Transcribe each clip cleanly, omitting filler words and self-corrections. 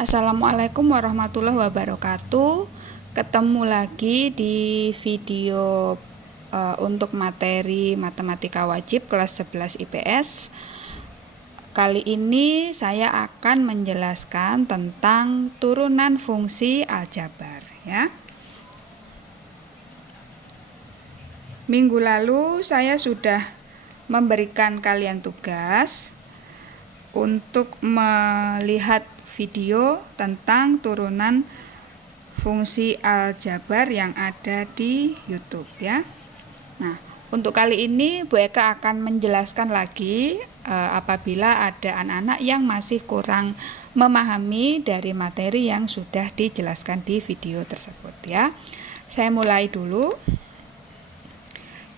Assalamualaikum warahmatullahi wabarakatuh. Ketemu lagi di video untuk materi matematika wajib kelas 11 IPS. Kali ini saya akan menjelaskan tentang turunan fungsi aljabar ya. Minggu lalu saya sudah memberikan kalian tugas untuk melihat video tentang turunan fungsi aljabar yang ada di YouTube ya. Nah, untuk kali ini Bu Eka akan menjelaskan lagi apabila ada anak-anak yang masih kurang memahami dari materi yang sudah dijelaskan di video tersebut ya. Saya mulai dulu.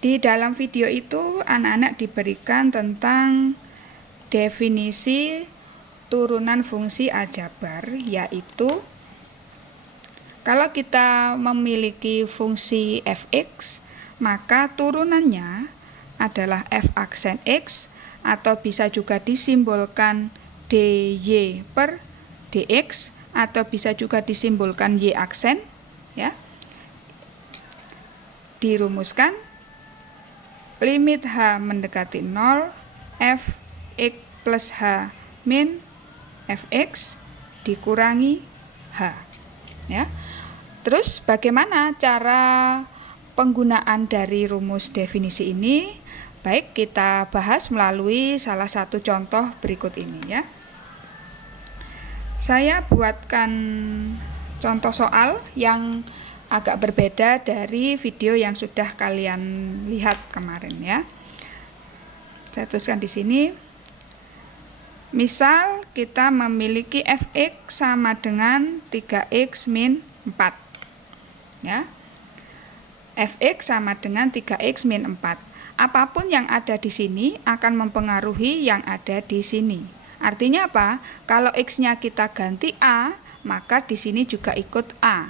Di dalam video itu anak-anak diberikan tentang definisi turunan fungsi aljabar, yaitu kalau kita memiliki fungsi fx, maka turunannya adalah f aksen x, atau bisa juga disimbolkan dy per dx, atau bisa juga disimbolkan y aksen ya. Dirumuskan limit h mendekati 0 f x plus h min fx dikurangi h ya. Terus bagaimana cara penggunaan dari rumus definisi ini? Baik, kita bahas melalui salah satu contoh berikut ini ya. Saya buatkan contoh soal yang agak berbeda dari video yang sudah kalian lihat kemarin ya. Saya tuliskan di sini. Misal kita memiliki fx sama dengan 3x min 4 ya. Fx sama dengan 3x min 4. Apapun yang ada di sini akan mempengaruhi yang ada di sini. Artinya apa? Kalau x-nya kita ganti a, maka di sini juga ikut a.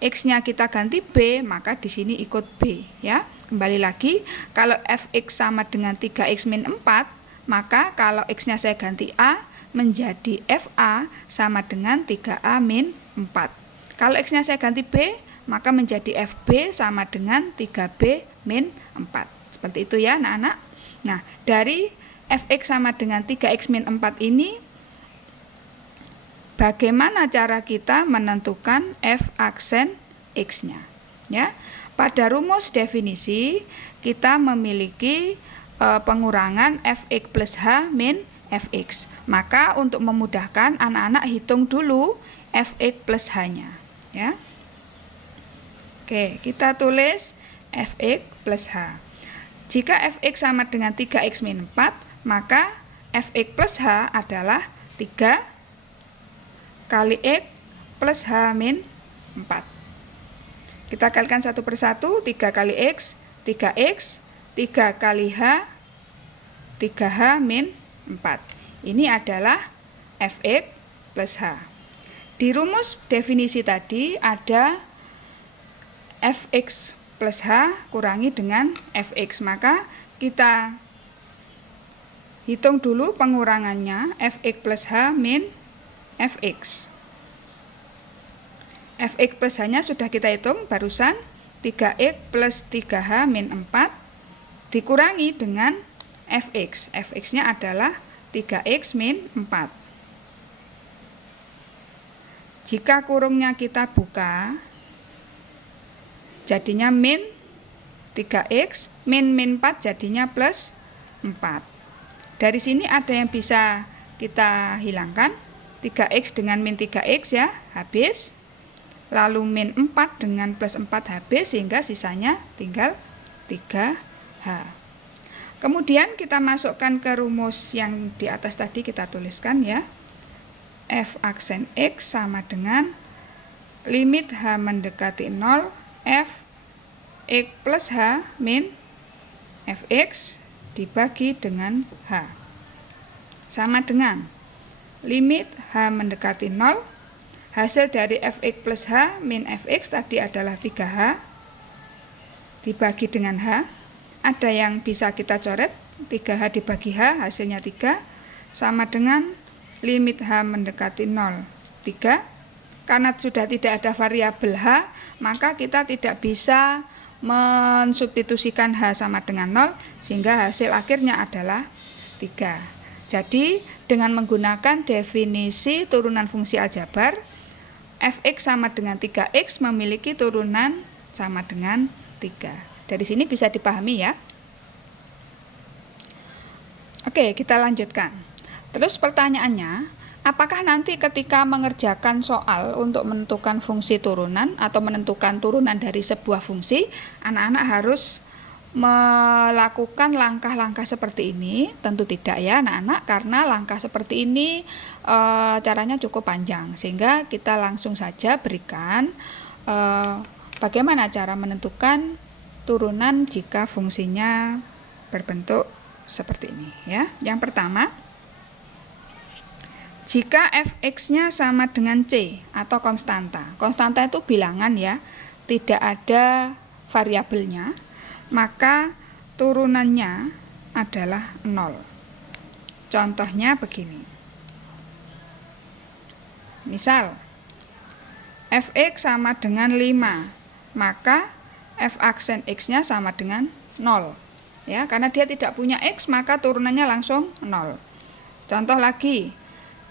X-nya kita ganti b, maka di sini ikut b ya. Kembali lagi, kalau fx sama dengan 3x min 4, maka kalau x-nya saya ganti a, menjadi fa sama dengan 3a min 4. Kalau x-nya saya ganti b, maka menjadi fb sama dengan 3b min 4. Seperti itu ya anak-anak. Nah, dari fx sama dengan 3x min 4 ini, bagaimana cara kita menentukan f aksen x-nya ya? Pada rumus definisi kita memiliki pengurangan fx plus h min fx. Maka untuk memudahkan anak-anak hitung dulu fx plus h-nya ya. Oke, kita tulis fx plus h. Jika fx sama dengan 3x min 4, maka fx plus h adalah 3 kali x plus h min 4. Kita kalikan satu persatu, 3 kali x, 3x, 3 kali h, 3h min 4. Ini adalah fx plus h. Di rumus definisi tadi ada fx plus h kurangi dengan fx. Maka kita hitung dulu pengurangannya fx plus h min fx. Fx plus h-nya sudah kita hitung barusan, 3x plus 3h min 4 dikurangi dengan fx. Fx-nya adalah 3x min 4. Jika kurungnya kita buka, jadinya min 3x, min 4 jadinya plus 4. Dari sini ada yang bisa kita hilangkan, 3x dengan min 3x ya, habis. Lalu min 4 dengan plus 4 habis, sehingga sisanya tinggal 3h. Kemudian kita masukkan ke rumus yang di atas tadi, kita tuliskan ya. F aksen x sama dengan limit h mendekati 0 f x plus h min fx dibagi dengan h. Sama dengan limit h mendekati 0, hasil dari fx plus h min fx tadi adalah 3h dibagi dengan h. Ada yang bisa kita coret, 3h dibagi h hasilnya 3, sama dengan limit h mendekati 0 3. Karena sudah tidak ada variabel H, maka kita tidak bisa mensubstitusikan H sama dengan 0, sehingga hasil akhirnya adalah 3. Jadi, dengan menggunakan definisi turunan fungsi aljabar, fx sama dengan 3x memiliki turunan sama dengan 3. Dari sini bisa dipahami ya. Oke, kita lanjutkan. Terus pertanyaannya, apakah nanti ketika mengerjakan soal untuk menentukan fungsi turunan atau menentukan turunan dari sebuah fungsi, anak-anak harus melakukan langkah-langkah seperti ini? Tentu tidak ya anak-anak, karena langkah seperti ini caranya cukup panjang, sehingga kita langsung saja berikan bagaimana cara menentukan turunan jika fungsinya berbentuk seperti ini ya. Yang pertama, jika fx-nya sama dengan c atau konstanta. Konstanta itu bilangan ya, tidak ada variabelnya, maka turunannya adalah 0. Contohnya begini. Misal, fx sama dengan 5, maka f aksen x-nya sama dengan 0. Ya, karena dia tidak punya x, maka turunannya langsung 0. Contoh lagi,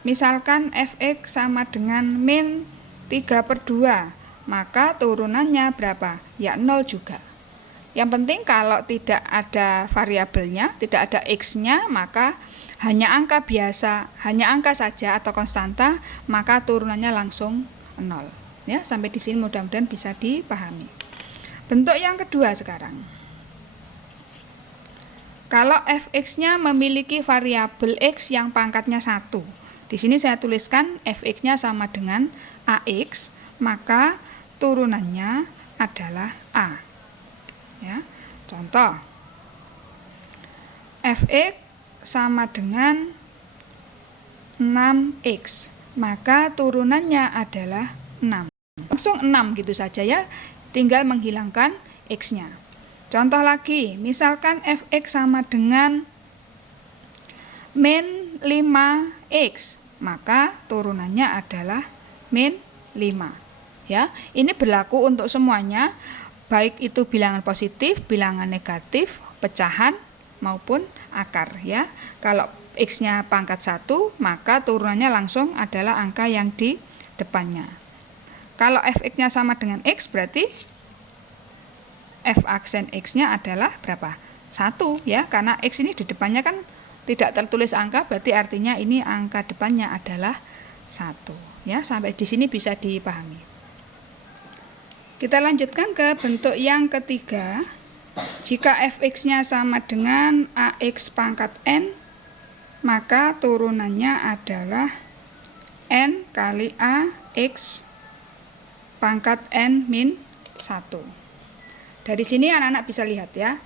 misalkan fx sama dengan min 3/2, maka turunannya berapa? Ya 0 juga. Yang penting kalau tidak ada variabelnya, tidak ada x-nya, maka hanya angka biasa, hanya angka saja atau konstanta, maka turunannya langsung 0. Ya, sampai di sini mudah-mudahan bisa dipahami. Bentuk yang kedua sekarang. Kalau fx-nya memiliki variabel x yang pangkatnya 1. Di sini saya tuliskan fx-nya sama dengan ax, maka turunannya adalah a. Ya, contoh, fx sama dengan 6x, maka turunannya adalah 6. Langsung 6 gitu saja ya, tinggal menghilangkan x-nya. Contoh lagi, misalkan fx sama dengan min 5x, maka turunannya adalah min 5. Ya, ini berlaku untuk semuanya, baik itu bilangan positif, bilangan negatif, pecahan maupun akar ya. Kalau x-nya pangkat 1, maka turunannya langsung adalah angka yang di depannya. Kalau fx-nya sama dengan x, berarti f aksen x-nya adalah berapa? 1 ya, karena x ini di depannya kan tidak tertulis angka, berarti artinya ini angka depannya adalah 1 ya. Sampai di sini bisa dipahami. Kita lanjutkan ke bentuk yang ketiga. Jika fx-nya sama dengan ax pangkat n, maka turunannya adalah n kali ax pangkat n min 1. Dari sini anak-anak bisa lihat ya,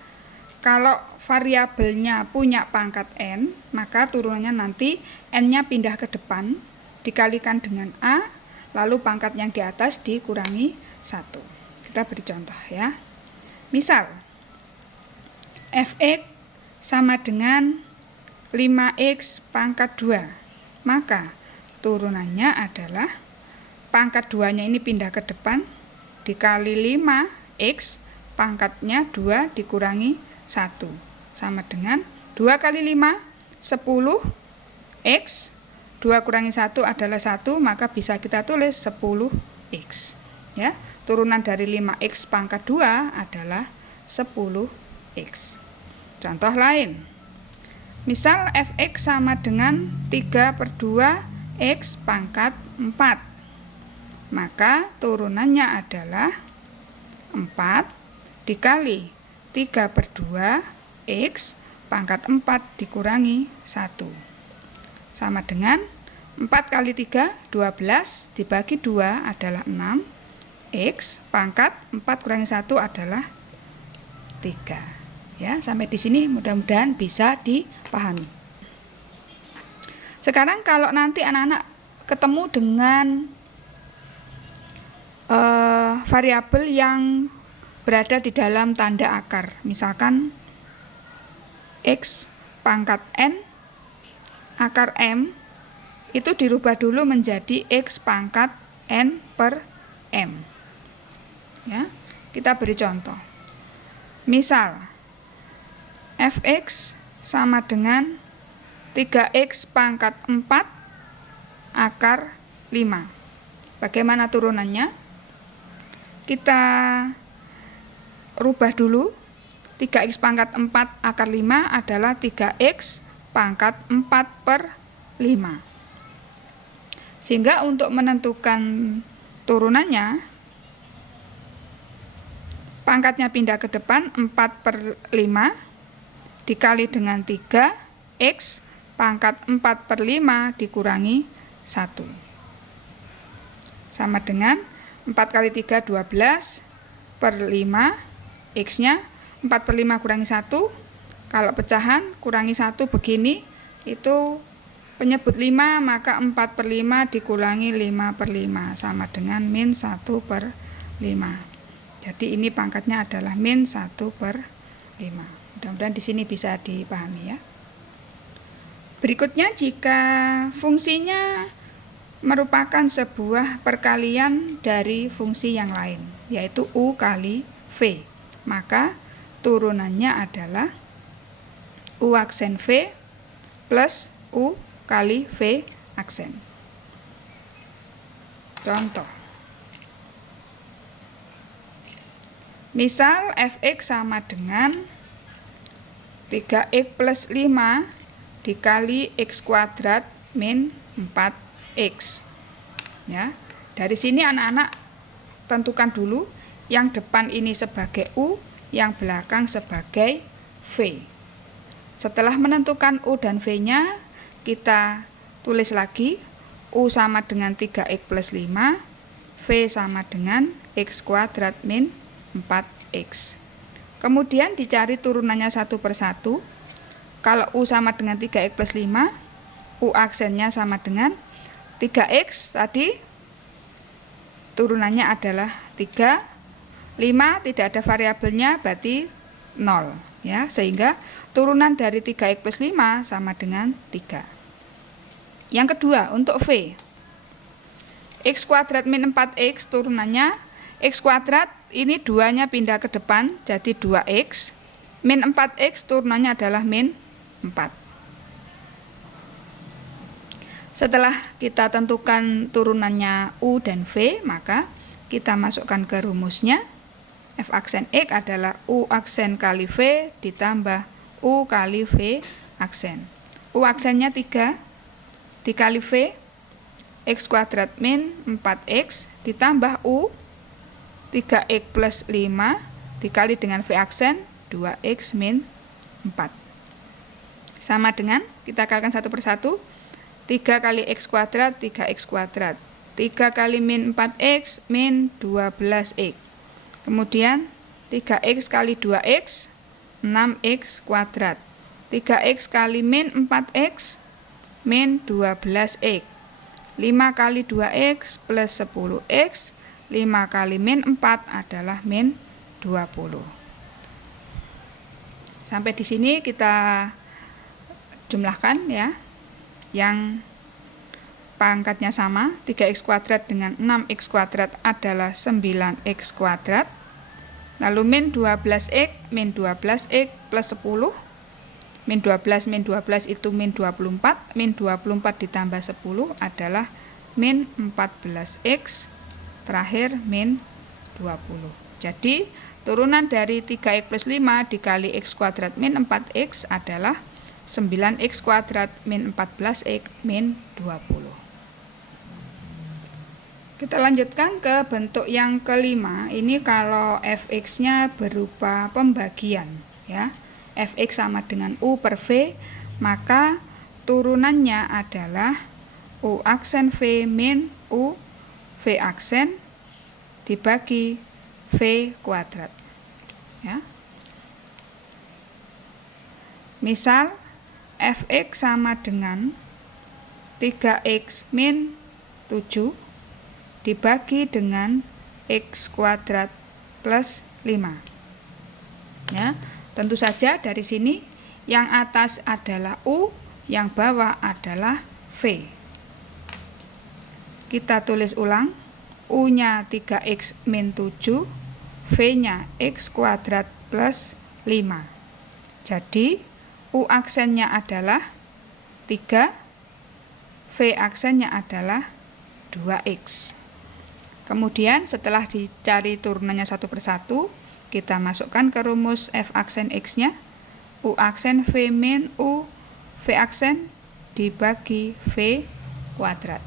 kalau variabelnya punya pangkat n, maka turunannya nanti n-nya pindah ke depan, dikalikan dengan a, lalu pangkat yang di atas dikurangi 1. Kita beri contoh ya. Misal, fx sama dengan 5x pangkat 2, maka turunannya adalah pangkat 2-nya ini pindah ke depan, dikali 5x pangkatnya 2 dikurangi 1, sama dengan 2 kali 5, 10x, 2 kurangi 1 adalah 1, maka bisa kita tulis 10x ya. Turunan dari 5x pangkat 2 adalah 10x. Contoh lain, misal fx sama dengan 3/2x pangkat 4, maka turunannya adalah 4 dikali 3/2x pangkat 4 dikurangi 1, sama dengan 4 kali 3, 12, dibagi 2 adalah 6, x pangkat 4 kurangi 1 adalah 3 ya. Sampai di sini mudah-mudahan bisa dipahami. Sekarang kalau nanti anak-anak ketemu dengan variabel yang berada di dalam tanda akar, misalkan x pangkat n akar m itu dirubah dulu menjadi X pangkat N per M. Ya, kita beri contoh. Misal, Fx sama dengan 3X pangkat 4 akar 5. Bagaimana turunannya? Kita rubah dulu. 3X pangkat 4 akar 5 adalah 3X pangkat 4 per 5. Sehingga untuk menentukan turunannya, pangkatnya pindah ke depan, 4 per 5 dikali dengan 3X pangkat 4 per 5 dikurangi 1. Sama dengan 4 kali 3, 12 per 5, X-nya 4 per 5 kurangi 1, kalau pecahan kurangi 1 begini, itu penyebut 5, maka 4 per 5 dikurangi 5 per 5, sama dengan min 1 per 5. Jadi ini pangkatnya adalah min 1 per 5. Mudah-mudahan di sini bisa dipahami ya. Berikutnya, jika fungsinya merupakan sebuah perkalian dari fungsi yang lain, yaitu U kali V, maka turunannya adalah U aksen V plus U kali V aksen. Contoh. Misal Fx sama dengan 3x plus 5 dikali x kuadrat min 4x. Ya, dari sini anak-anak tentukan dulu yang depan ini sebagai U, yang belakang sebagai V. Setelah menentukan U dan V-nya, kita tulis lagi U sama dengan 3x plus 5, V sama dengan x kuadrat min 4x. Kemudian dicari turunannya satu per satu. Kalau U sama dengan 3x plus 5, U aksennya sama dengan 3x tadi, turunannya adalah 3. 5 tidak ada variabelnya, berarti 0. Ya, sehingga turunan dari 3x plus 5 sama dengan 3. Yang kedua, untuk V. X kuadrat min 4x turunannya, X kuadrat ini 2-nya pindah ke depan, jadi 2x. Min 4x turunannya adalah min 4. Setelah kita tentukan turunannya U dan V, maka kita masukkan ke rumusnya. F aksen X adalah U aksen kali V ditambah U kali V aksen. U aksennya 3 dikali V, X kuadrat min 4x ditambah U 3x plus 5 dikali dengan V aksen 2x min 4. Sama dengan, kita kalikan satu per satu, 3 kali x kuadrat 3x kuadrat, 3 kali min 4x min 12x. Kemudian 3x kali 2x 6x kuadrat, 3x kali min 4x min 12x, 5 kali 2x plus 10x, 5 kali min 4 adalah min 20. Sampai di sini kita jumlahkan ya, yang pangkatnya sama, 3x kuadrat dengan 6x kuadrat adalah 9x kuadrat. Lalu min 12x, min 12x plus 10. Min 12 itu min 24. Min 24 ditambah 10 adalah min 14x. Terakhir min 20. Jadi turunan dari 3x plus 5 dikali x kuadrat min 4x adalah 9x kuadrat min 14x min 20. Kita lanjutkan ke bentuk yang kelima. Ini kalau fx-nya berupa pembagian ya. Fx sama dengan U per V, maka turunannya adalah U aksen V min U V aksen dibagi V kuadrat. Ya. Misal fx sama dengan 3x min 7 dibagi dengan x kuadrat plus 5. Ya, tentu saja dari sini yang atas adalah U, yang bawah adalah V. kita tulis ulang. U-nya 3x min 7, V-nya x kuadrat plus 5. Jadi U aksennya adalah 3, V aksennya adalah 2x. Kemudian setelah dicari turunannya satu persatu, kita masukkan ke rumus F aksen x-nya. U aksen V min U V aksen dibagi V kuadrat.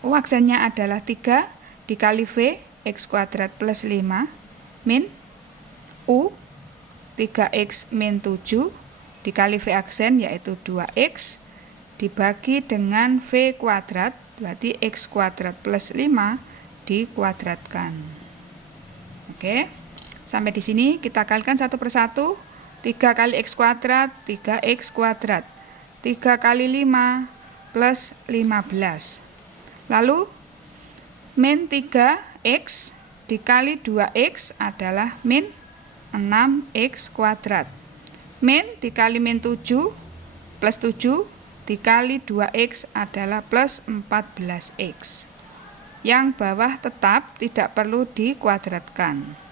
U aksennya adalah 3 dikali V x kuadrat plus 5 min U 3x min 7 dikali V aksen yaitu 2x dibagi dengan V kuadrat, berarti x kuadrat plus 5 dikuadratkan. Oke, sampai di sini kita kalikan satu persatu. 3 kali x kuadrat, 3x kuadrat. 3 kali 5 plus 15. Lalu min 3x dikali 2x adalah min 6x kuadrat. Min dikali min 7 plus 7 dikali 2x adalah plus 14x. Yang bawah tetap tidak perlu dikuadratkan.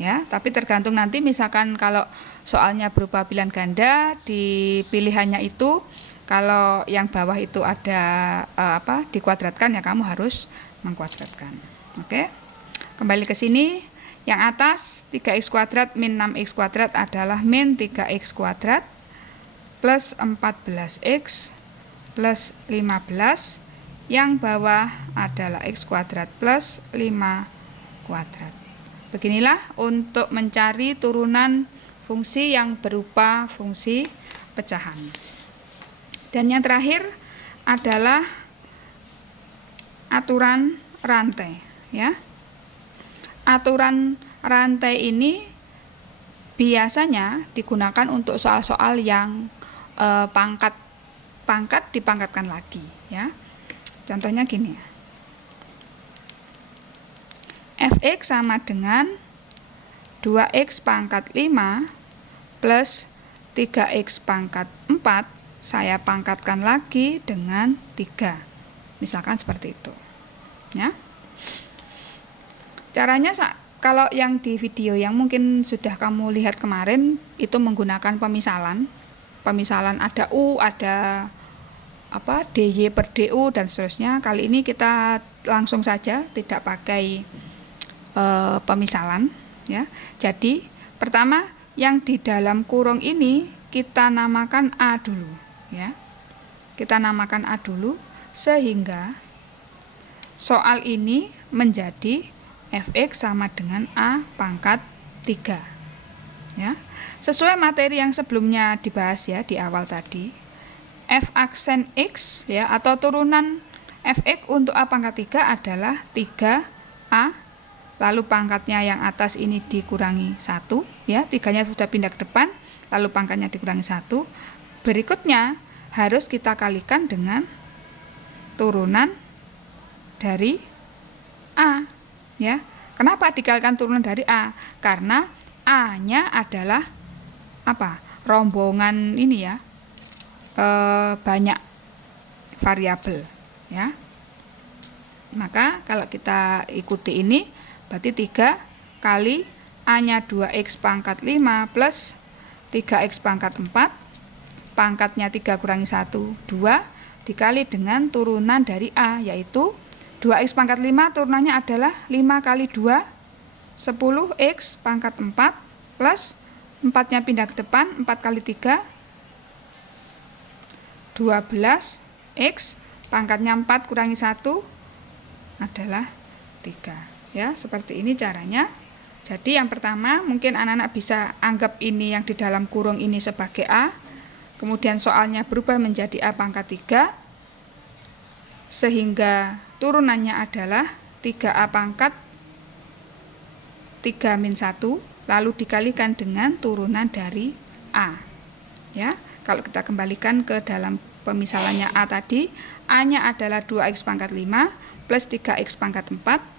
Ya, tapi tergantung nanti misalkan kalau soalnya berupa pilihan ganda di pilihannya itu kalau yang bawah itu ada dikuadratkan ya kamu harus mengkuadratkan. Oke. Kembali ke sini, yang atas 3x kuadrat min 6x kuadrat adalah min 3x kuadrat plus 14x plus 15. Yang bawah adalah x kuadrat plus 5 kuadrat. Beginilah untuk mencari turunan fungsi yang berupa fungsi pecahan. Dan yang terakhir adalah aturan rantai, ya. Aturan rantai ini biasanya digunakan untuk soal-soal yang pangkat dipangkatkan lagi, ya. Contohnya gini ya. Fx sama dengan 2x pangkat 5 plus 3x pangkat 4, saya pangkatkan lagi dengan 3. Misalkan seperti itu. Ya. Caranya kalau yang di video yang mungkin sudah kamu lihat kemarin itu menggunakan pemisalan. Pemisalan ada U, ada DY per DU dan seterusnya. Kali ini kita langsung saja tidak pakai pemisalan, ya. Jadi pertama yang di dalam kurung ini kita namakan A dulu, ya. Kita namakan A dulu sehingga soal ini menjadi Fx sama dengan A pangkat 3, ya. Sesuai materi yang sebelumnya dibahas ya di awal tadi, F aksen X ya atau turunan Fx untuk A pangkat 3 adalah 3A, lalu pangkatnya yang atas ini dikurangi 1, ya, 3-nya sudah pindah ke depan, lalu pangkatnya dikurangi 1. Berikutnya harus kita kalikan dengan turunan dari A, ya. Kenapa dikalikan turunan dari A? Karena A-nya adalah rombongan ini ya, banyak variabel, ya. Maka kalau kita ikuti ini berarti 3 kali A-nya 2x pangkat 5 plus 3x pangkat 4, pangkatnya 3 kurangi 1, 2, dikali dengan turunan dari A, yaitu 2x pangkat 5 turunannya adalah 5 kali 2, 10x pangkat 4, plus 4-nya pindah ke depan, 4 kali 3, 12x, pangkatnya 4 kurangi 1, adalah 3. Ya, seperti ini caranya. Jadi yang pertama mungkin anak-anak bisa anggap ini yang di dalam kurung ini sebagai A. Kemudian soalnya berubah menjadi A pangkat 3. Sehingga turunannya adalah 3A pangkat 3 min 1. Lalu dikalikan dengan turunan dari A. Ya, kalau kita kembalikan ke dalam pemisalannya A tadi, A-nya adalah 2x pangkat 5 plus 3x pangkat 4.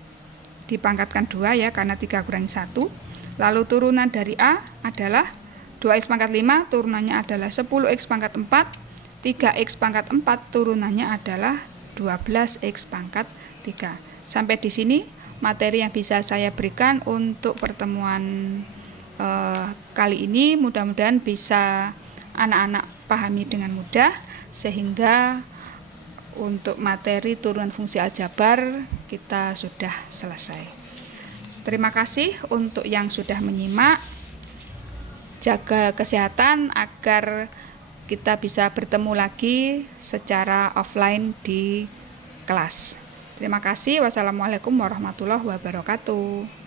Dipangkatkan 2 ya, karena 3 kurangi 1. Lalu turunan dari A adalah 2x pangkat 5, turunannya adalah 10x pangkat 4. 3x pangkat 4, turunannya adalah 12x pangkat 3. Sampai di sini materi yang bisa saya berikan untuk pertemuan kali ini. Mudah-mudahan bisa anak-anak pahami dengan mudah, sehingga untuk materi turunan fungsi aljabar kita sudah selesai. Terima kasih untuk yang sudah menyimak. Jaga kesehatan agar kita bisa bertemu lagi secara offline di kelas. Terima kasih. Wassalamualaikum warahmatullahi wabarakatuh.